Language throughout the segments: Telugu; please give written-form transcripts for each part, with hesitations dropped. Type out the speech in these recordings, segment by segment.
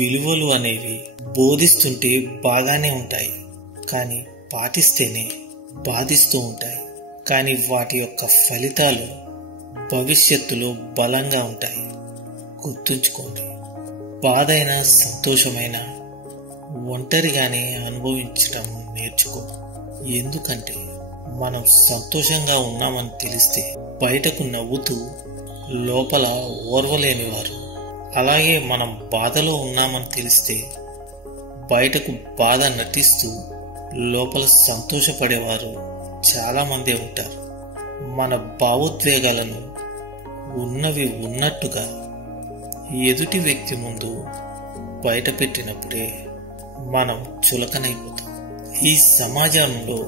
విలువలు అనేవి బోధిస్తుంటే బాగానే ఉంటాయి, కానీ పాటిస్తేనే బాధిస్తూ ఉంటాయి. కానీ వాటి యొక్క ఫలితాలు భవిష్యత్తులో బలంగా ఉంటాయి. గుర్తుంచుకోండి, బాధైనా సంతోషమైన ఒంటరిగానే అనుభవించడం నేర్చుకో. ఎందుకంటే మనం సంతోషంగా ఉన్నామని తెలిస్తే బయటకు నవ్వుతూ లోపల ఓర్వలేనివారు, అలాగే మనం బాధలో ఉన్నామని తెలిస్తే బయటకు బాధ నటిస్తూ లోపల సంతోషపడేవారు చాలా మందే ఉంటారు. మన భావోద్వేగాలను ఉన్నవి ఉన్నట్టుగా ఎదుటి వ్యక్తి ముందు బయట పెట్టినప్పుడే మనం చులకనైపోతాం. ఈ సమాజంలో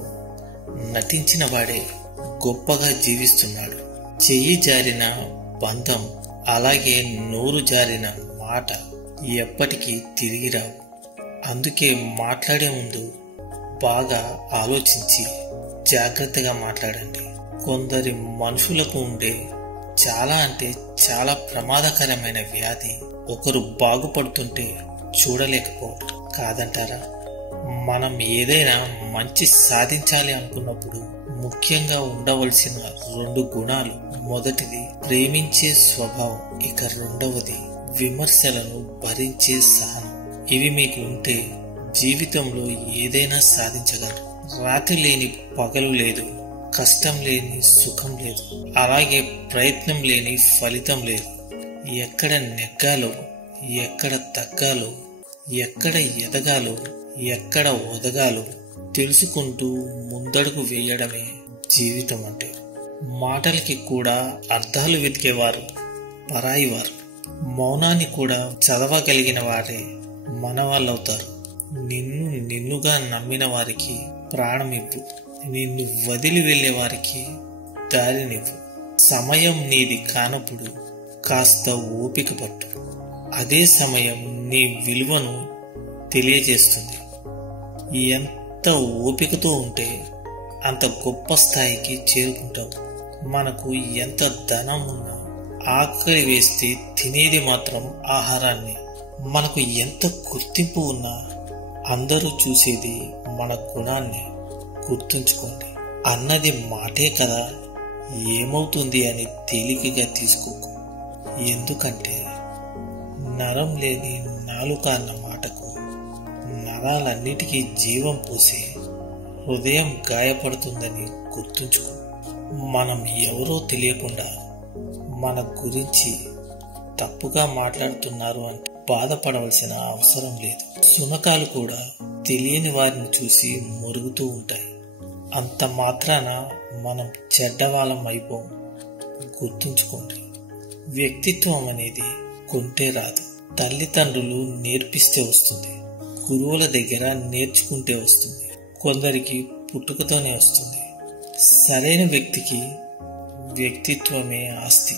నటించిన వాడే గొప్పగా జీవిస్తున్నాడు. చెయ్యి జారిన బంధం, అలాగే నోరు జారిన మాట ఎప్పటికీ తిరిగి రావు. అందుకే మాట్లాడే ముందు బాగా ఆలోచించి జాగ్రత్తగా మాట్లాడండి. కొందరి మనుషులకు ఉండే చాలా అంటే చాలా ప్రమాదకరమైన వ్యాధి ఒకరు బాగుపడుతుంటే చూడలేకపోవడం కాదంటారా? మనం ఏదైనా మంచి సాధించాలి అనుకున్నప్పుడు ముఖ్యంగా ఉండవలసిన 2 గుణాలు. మొదటిది ప్రేమించే స్వభావం, ఇక రెండవది విమర్శలను భరించే సహనం. ఇవి మీకు ఉంటే జీవితంలో ఏదైనా సాధించగలరు. రాత్రి లేని పగలు లేదు, కష్టం లేని సుఖం లేదు, అలాగే ప్రయత్నం లేని ఫలితం లేదు. ఎక్కడ నెగ్గాలో, ఎక్కడ తగ్గాలో, ఎక్కడ ఎదగాలో, ఎక్కడ ఒదగాలో తెలుసుకుంటూ ముందడుగు వేయడమే జీవితం అంటే. మాటలకి కూడా అర్థాలు వెతికేవారు పరాయివారు. మౌనాన్ని కూడా చదవగలిగిన వారే మన వాళ్ళవుతారు. నిన్నుగా నమ్మిన వారికి ప్రాణమివ్వు, నిన్ను వదిలి వెళ్లే వారికి దారినివ్వు. సమయం నీది కానప్పుడు కాస్త ఓపిక పట్టు, అదే సమయం నీ విలువను తెలియజేస్తుంది. ఎంత ఓపికతో ఉంటే అంత గొప్ప స్థాయికి చేరుకుంటాం. మనకు ఎంత ధనం ఉన్నా ఆకలి వేస్తే తినేది మాత్రం ఆహారాన్ని. మనకు ఎంత గుర్తింపు ఉన్నా అందరూ చూసేది మన గుణాన్ని. గుర్తుంచుకోండి, అన్నది మాటే కదా, ఏమవుతుంది అని తేలికగా తీసుకోకు. ఎందుకంటే నరం లేని నాలుక అన్న మాటకు నరాలన్నిటికీ జీవం పోసి హృదయం గాయపడుతుందని గుర్తుంచుకో. మనం ఎవరో తెలియకుండా మన గురించి తప్పుగా మాట్లాడుతున్నారు అంటే బాధపడవలసిన అవసరం లేదు. శునకాలు కూడా తెలియని వారిని చూసి మురుగుతూ ఉంటాయి. అంత మాత్రాన మనం చెడ్డవాళ్ళం అయిపోం. గుర్తుంచుకోండి, వ్యక్తిత్వం అనేది కొంటే రాదు. తల్లిదండ్రులు నేర్పిస్తే వస్తుంది, గురువుల దగ్గర నేర్చుకుంటే వస్తుంది, కొందరికి పుట్టుకతోనే వస్తుంది. సరైన వ్యక్తికి వ్యక్తిత్వమే ఆస్తి.